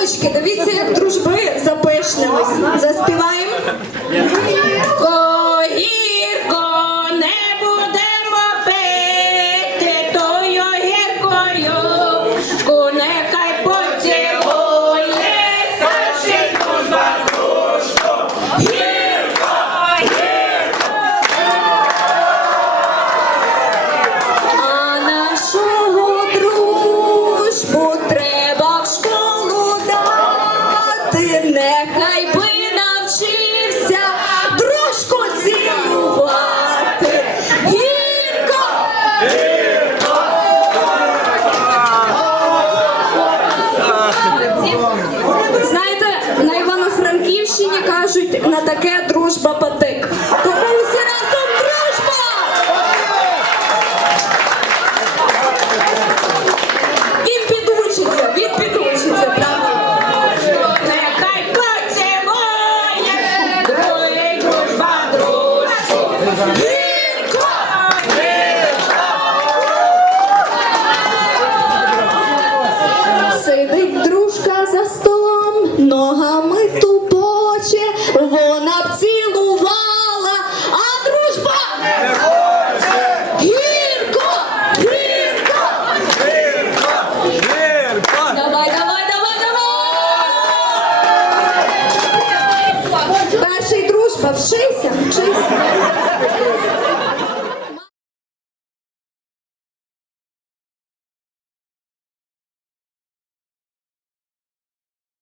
Мамочки, дивіться, як дружби запишнились. Україні кажуть на таке дружба патик. то. вчися, вчися.